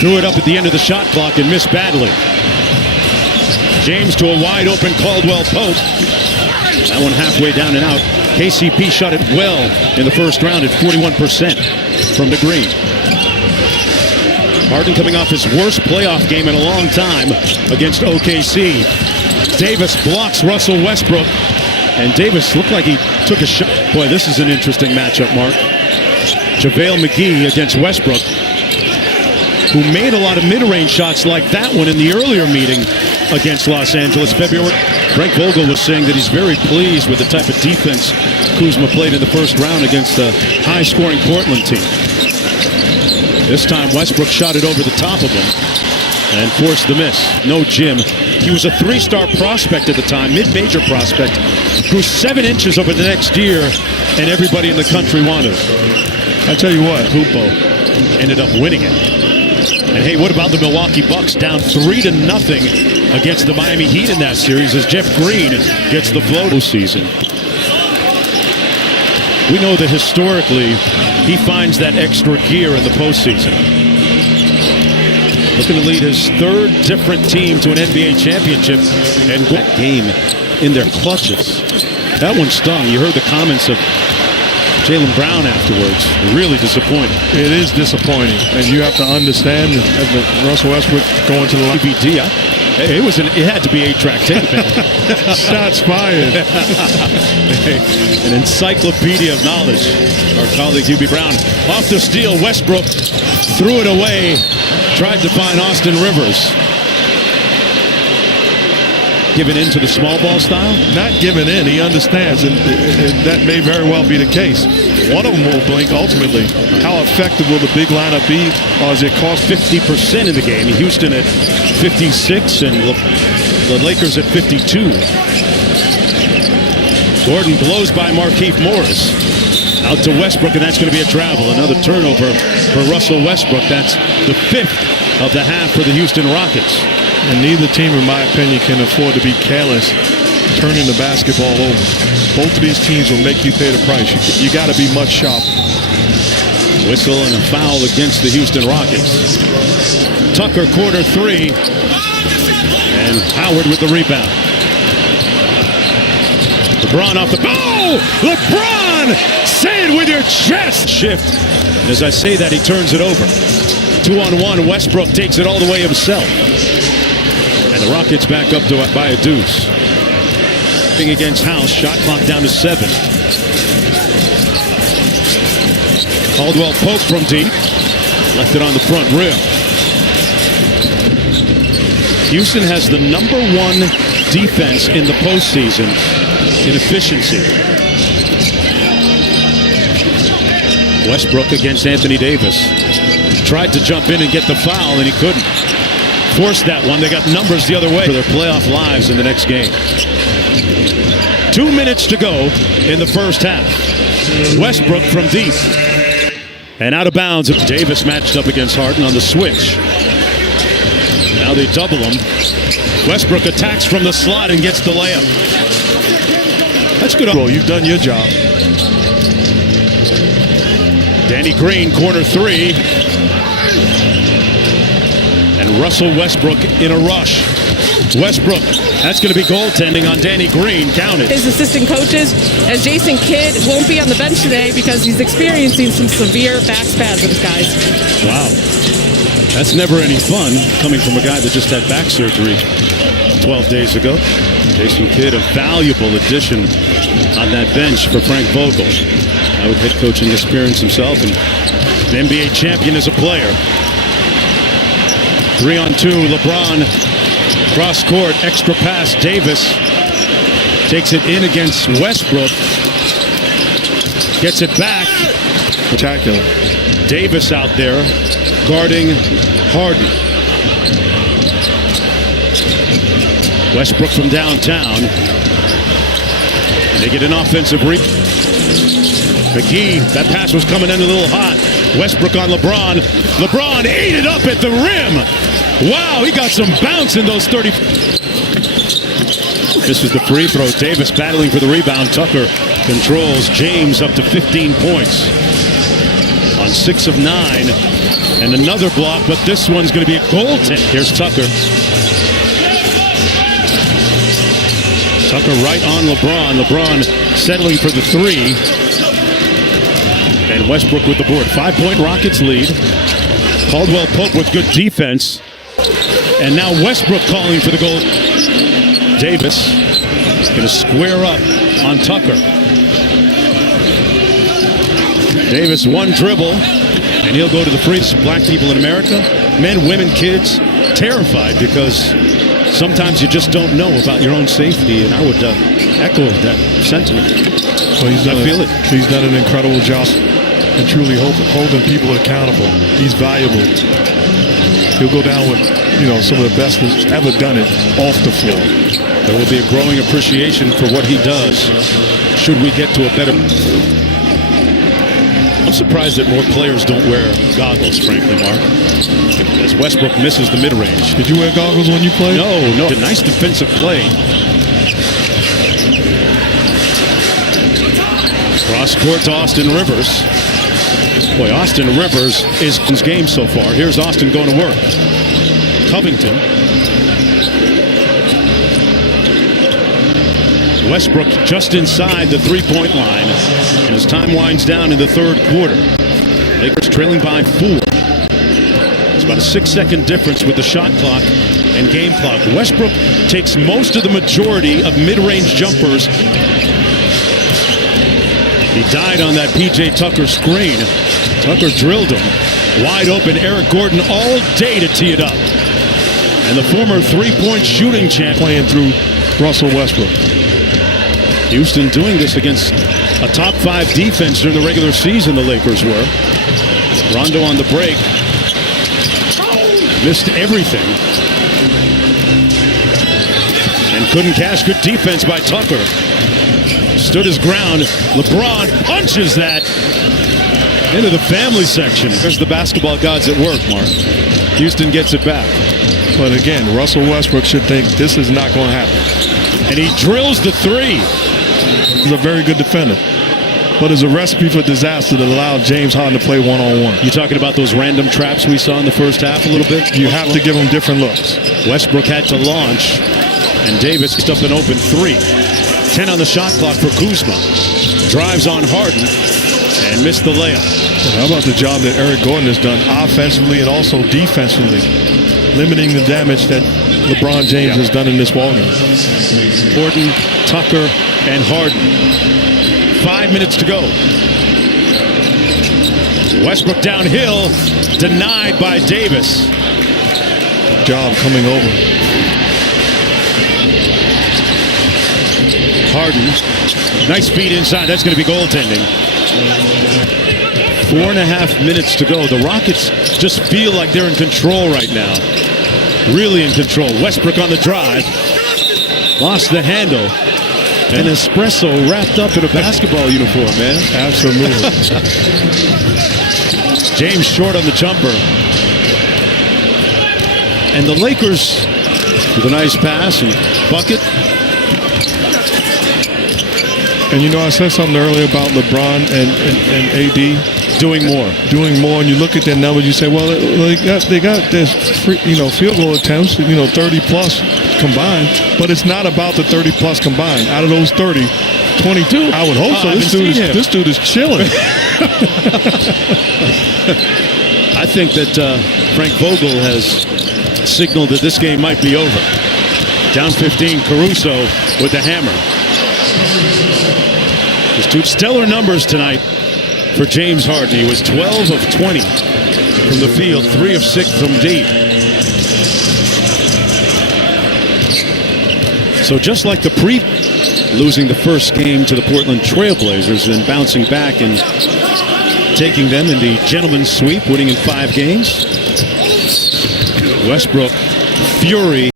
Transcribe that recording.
Threw it up at the end of the shot clock and missed badly. James to a wide open Caldwell Pope. That one halfway down and out. KCP shot it well in the first round at 41% from the green. Harden coming off his worst playoff game in a long time against OKC. Davis blocks Russell Westbrook. And Davis looked like he took a shot. Boy, this is an interesting matchup, Mark. JaVale McGee against Westbrook, who made a lot of mid-range shots like that one in the earlier meeting against Los Angeles, February. Frank Vogel was saying that he's very pleased with the type of defense Kuzma played in the first round against a high-scoring Portland team. This time, Westbrook shot it over the top of him and forced the miss. No Jim. He was a three-star prospect at the time, mid-major prospect. Grew 7 inches over the next year, and everybody in the country wanted him. I tell you what, Hoopo ended up winning it. And hey, what about the Milwaukee Bucks down 3-0 against the Miami Heat in that series as Jeff Green gets the flow season. We know that historically he finds that extra gear in the postseason. Looking to lead his third different team to an NBA championship and that game in their clutches. That one stung. You heard the comments of Jaylen Brown afterwards. Really disappointing. It is disappointing, and you have to understand that Russell Westbrook going to the DVD. It had to be 8-track tape. Shots fired. An encyclopedia of knowledge. Our colleague UB Brown off the steal. Westbrook threw it away. Tried to find Austin Rivers. Giving in to the small ball style? Not giving in. He understands, and that may very well be the case. One of them will blink ultimately. How effective will the big lineup be? Or does it cost 50% in the game? Houston at 56 and the Lakers at 52. Gordon blows by Markieff Morris. Out to Westbrook, and that's going to be a travel. Another turnover for Russell Westbrook. That's the 5th of the half for the Houston Rockets. And neither team, in my opinion, can afford to be careless turning the basketball over. Both of these teams will make you pay the price. You got to be much sharper. Whistle and a foul against the Houston Rockets. Tucker, quarter 3. And Howard with the rebound. LeBron off the... Oh! LeBron! Say it with your chest! Shift. And as I say that, he turns it over. 2-on-1. Westbrook takes it all the way himself. And the Rockets back up by a deuce. Against House. Shot clock down to 7. Caldwell Pope from deep. Left it on the front rim. Houston has the #1 defense in the postseason in efficiency. Westbrook against Anthony Davis. Tried to jump in and get the foul, and he couldn't. Forced that one. They got numbers the other way for their playoff lives in the next game. 2 minutes to go in the first half. Westbrook from deep. And out of bounds. Davis matched up against Harden on the switch. Now they double him. Westbrook attacks from the slot and gets the layup. That's good. Well, you've done your job. Danny Green, corner 3. And Russell Westbrook in a rush. Westbrook, that's going to be goaltending on Danny Green. Count it. His assistant coaches, as Jason Kidd won't be on the bench today because he's experiencing some severe back spasms, guys. Wow. That's never any fun coming from a guy that just had back surgery 12 days ago. Jason Kidd, a valuable addition on that bench for Frank Vogel. Now with head coaching experience himself and an NBA champion as a player. 3-on-2, LeBron, cross court, extra pass, Davis takes it in against Westbrook, gets it back. Spectacular. Davis out there guarding Harden. Westbrook from downtown. They get an offensive rebound. McGee, that pass was coming in a little hot. Westbrook on LeBron. LeBron ate it up at the rim. Wow, he got some bounce in those 30. This is the free throw. Davis battling for the rebound. Tucker controls. James up to 15 points on 6 of 9. And another block, but this one's going to be a goaltend. Here's Tucker. Tucker right on LeBron. LeBron settling for the three. And Westbrook with the board. 5-point Rockets lead. Caldwell Pope with good defense. And now Westbrook calling for the goal. Davis going to square up on Tucker. Davis, one dribble, and he'll go to the free. Black people in America, men, women, kids, terrified because sometimes you just don't know about your own safety, and I would echo that sentiment. Well, I feel it. He's done an incredible job and truly holding people accountable. He's valuable. He'll go down with, some of the best who's ever done it off the floor. There will be a growing appreciation for what he does should we get to a better... I'm surprised that more players don't wear goggles, frankly, Mark. As Westbrook misses the mid-range. Did you wear goggles when you played? No. A nice defensive play. Cross court to Austin Rivers. Boy, Austin Rivers is his game so far. Here's Austin going to work. Covington. Westbrook just inside the three-point line. And as time winds down in the third quarter, Lakers trailing by 4. It's about a 6-second difference with the shot clock and game clock. Westbrook takes most of the majority of mid-range jumpers. He died on that P.J. Tucker screen. Tucker drilled him. Wide open, Eric Gordon all day to tee it up. And the former three-point shooting champ playing through Russell Westbrook. Houston doing this against a top 5 defense during the regular season, the Lakers were. Rondo on the break. Missed everything. And couldn't cash. Good defense by Tucker. Stood his ground. LeBron punches that into the family section. There's the basketball gods at work, Mark. Houston gets it back. But again, Russell Westbrook should think this is not going to happen. And he drills the three. He's a very good defender, but it's a recipe for disaster that allowed James Harden to play one-on-one. You talking about those random traps we saw in the first half a little bit? You have to give him different looks. Westbrook had to launch, and Davis picked up an open three. 10 on the shot clock for Kuzma. Drives on Harden and missed the layup. How about the job that Eric Gordon has done offensively and also defensively, limiting the damage that LeBron James has done in this ballgame. Gordon, Tucker, and Harden. 5 minutes to go. Westbrook downhill, denied by Davis. Job coming over. Harden, nice feed inside. That's going to be goaltending. 4.5 minutes to go. The Rockets just feel like they're in control right now. Really in control. Westbrook on the drive. Lost the handle. An espresso wrapped up in a basketball uniform, man. Absolutely. James short on the jumper. And the Lakers with a nice pass and bucket. And I said something earlier about LeBron and AD. Doing more, and you look at their numbers. You say, well, they got this, field goal attempts, 30 plus combined. But it's not about the 30 plus combined. Out of those 30, 22. I would hope so. This dude is chilling. I think that Frank Vogel has signaled that this game might be over. Down 15, Caruso with the hammer. Just 2 stellar numbers tonight for James Harden. He was 12 of 20 from the field, 3 of 6 from deep. So just like the losing the first game to the Portland Trailblazers, then bouncing back and taking them in the gentleman's sweep, winning in 5 games. Westbrook, fury.